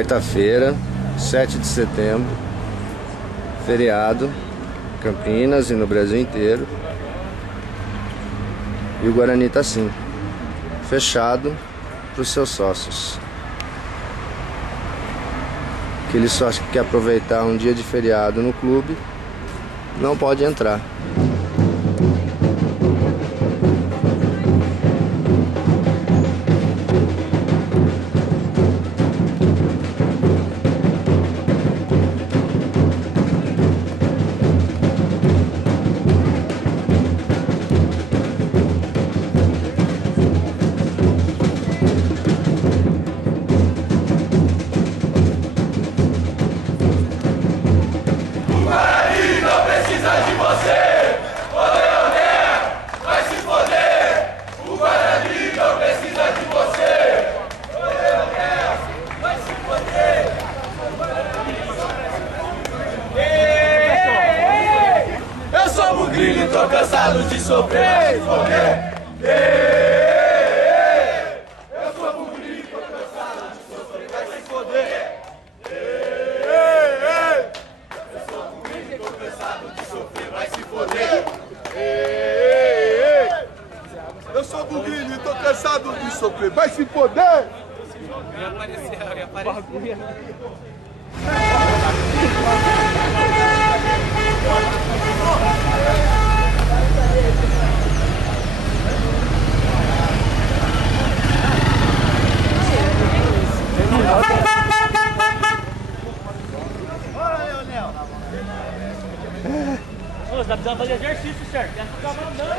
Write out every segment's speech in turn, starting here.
Quarta-feira, 7 de setembro, feriado, Campinas e no Brasil inteiro. E o Guarani tá assim, fechado para os seus sócios. Que ele só quer aproveitar um dia de feriado no clube, não pode entrar. Tô cansado de sofrer, Eu sou bugrilho, tô cansado de sofrer, vai se foder. Eu sou bugrilho, tô cansado de sofrer, vai se foder. Eu sou bugrilho, tô cansado de sofrer, vai se foder. Ia aparecer. Você tá precisando fazer exercício, certo? Tem que ficar mandando,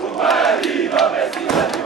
O Guarani não precisa de